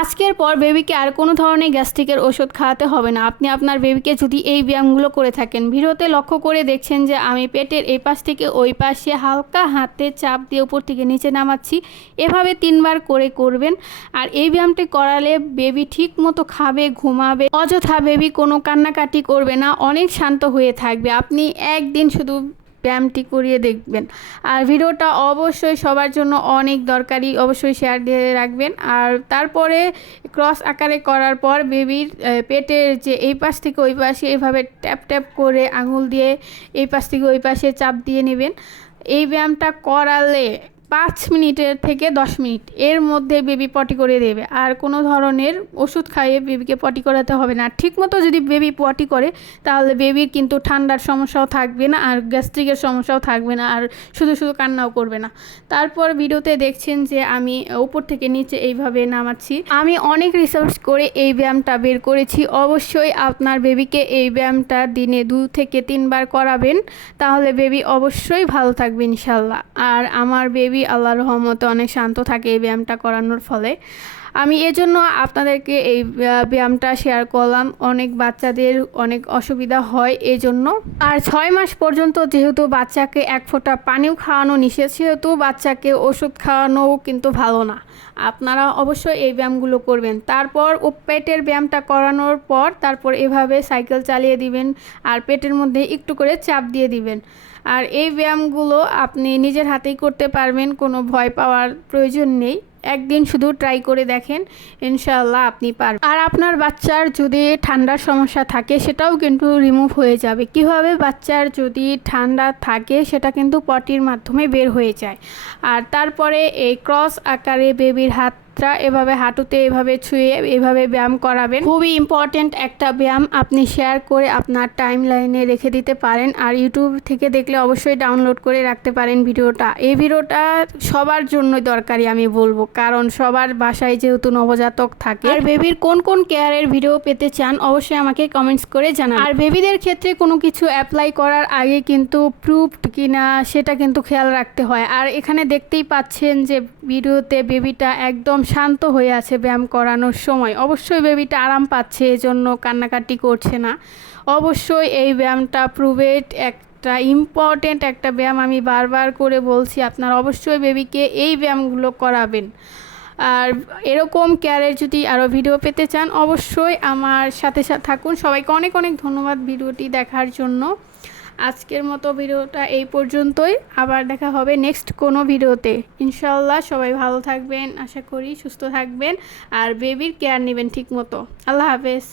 আজকের পর বেবিকে আর কোনো ধরনের গ্যাস্ট্রিকের ওষুধ খাওয়াতে হবে না। আপনি আপনার বেবিকে যদি এই ব্যায়ামগুলো করে থাকেন, ভিডিওতে লক্ষ্য করে দেখছেন যে আমি পেটের এই পাশ থেকে ওই পাশে হালকা হাতে চাপ দিয়ে উপর থেকে নিচে নামাচ্ছি। এভাবে 3বার করে করবেন। আর এই ব্যায়ামটি করালে বেবি ঠিক মতো খাবে, ঘুমাবে, অযথা বেবি কোনো কান্নাকাটি করবে না, অনেক শান্ত হয়ে থাকবে। আপনি একদিন শুধু ব্যায়ামটি করিয়ে দেখবেন। আর ভিডিওটা অবশ্যই সবার জন্য অনেক দরকারি, অবশ্যই শেয়ার দিয়ে রাখবেন। আর তারপরে ক্রস আকারে করার পর বেবির পেটের যে এই পাশ থেকে ওই পাশে এভাবে ট্যাপ ট্যাপ করে আঙুল দিয়ে এই পাশ থেকে ওই পাশে চাপ দিয়ে নেবেন। এই ব্যায়ামটা করালে 5 মিনিটের থেকে 10 মিনিট এর মধ্যে বেবি পটি করে দেবে। আর কোনো ধরনের ওষুধ খাইয়ে বেবিকে পটি করাতে হবে না। ঠিকমতো যদি বেবি পটি করে তাহলে বেবির কিন্তু ঠান্ডার সমস্যাও থাকবে না, আর গ্যাস্ট্রিকের সমস্যাও থাকবে না, আর শুধু শুধু কান্নাও করবে না। তারপর ভিডিওতে দেখছেন যে আমি উপর থেকে নিচে এইভাবে নামাচ্ছি। আমি অনেক রিসার্চ করে এই ব্যায়ামটা বের করেছি। অবশ্যই আপনার বেবিকে এই ব্যায়ামটা দিনে 2 থেকে 3বার করাবেন, তাহলে বেবি অবশ্যই ভালো থাকবে ইনশাল্লাহ। আর আমার বেবি আল্লাহর রহমতে অনেক শান্ত থাকে এই ব্যায়ামটা করানোর ফলে। আমি এজন্য আপনাদেরকে এই ব্যায়ামটা শেয়ার করলাম। অনেক বাচ্চাদের অনেক অসুবিধা হয় এজন্য। আর 6 মাস পর্যন্ত যেহেতু বাচ্চাকে 1 ফোঁটা পানিও খাওয়ানো নিষেধ, সেহেতু বাচ্চাকে ওষুধ খাওয়ানোও কিন্তু ভালো না। আপনারা অবশ্যই এই ব্যায়ামগুলো করবেন। তারপর পেটের ব্যায়ামটা করানোর পর তারপর এভাবে সাইকেল চালিয়ে দিবেন আর পেটের মধ্যে একটু করে চাপ দিয়ে দিবেন। আর এই ব্যায়ামগুলো আপনি নিজের হাতেই করতে পারবেন, কোনো ভয় পাওয়ার প্রয়োজন নেই। একদিন শুধু ট্রাই করে দেখেন, ইনশাআল্লাহ আপনি পারবেন। আর আপনার বাচ্চার যদি ঠান্ডার সমস্যা থাকে সেটাও কিন্তু রিমুভ হয়ে যাবে। কিভাবে? বাচ্চার যদি ঠান্ডা থাকে সেটা কিন্তু পটির মাধ্যমে বের হয়ে যায়। আর তারপরে এই ক্রস আকারে বেবির হাতটা এভাবে হাঁটুতে এভাবে ছুঁয়ে এভাবে ব্যায়াম করাবেন। খুবই ইম্পর্ট্যান্ট একটা ব্যায়াম, আপনি শেয়ার করে আপনার টাইম লাইনে রেখে দিতে পারেন। আর ইউটিউব থেকে দেখলে অবশ্যই ডাউনলোড করে রাখতে পারেন ভিডিওটা। এই ভিডিওটা সবার জন্যই দরকারি আমি বলবো, কারণ সবার বাসায় যেহেতু নবজাতক থাকে। আর বেবির কোন কোন কেয়ারের ভিডিও পেতে চান অবশ্যই আমাকে কমেন্টস করে জানান। আর বেবিদের ক্ষেত্রে কোনো কিছু অ্যাপ্লাই করার আগে কিন্তু প্রুফড কিনা সেটা কিন্তু খেয়াল রাখতে হয়। আর এখানে দেখতেই পাচ্ছেন যে ভিডিওতে বেবিটা একদম শান্ত হয়ে আছে ব্যায়াম করানোর সময়। অবশ্যই বেবিটা আরাম পাচ্ছে, এজন্য কান্নাকাটি করছে না। অবশ্যই এই ব্যায়ামটা প্রুভেড একটা ইম্পর্টেন্ট একটা ব্যায়াম, আমি বারবার করে বলছি। আপনারা অবশ্যই বেবিকে এই ব্যায়ামগুলো করাবেন। আর এরকম কেয়ারের যদি আরও ভিডিও পেতে চান অবশ্যই আমার সাথে থাকুন। সবাইকে অনেক অনেক ধন্যবাদ ভিডিওটি দেখার জন্য। আজকের মতো ভিডিওটা এই পর্যন্তই। আবার দেখা হবে নেক্সট কোনো ভিডিওতে ইনশাআল্লাহ। সবাই ভালো থাকবেন, আশা করি সুস্থ থাকবেন, আর বেবির কেয়ার নেবেন ঠিক মতো। আল্লাহ হাফেজ।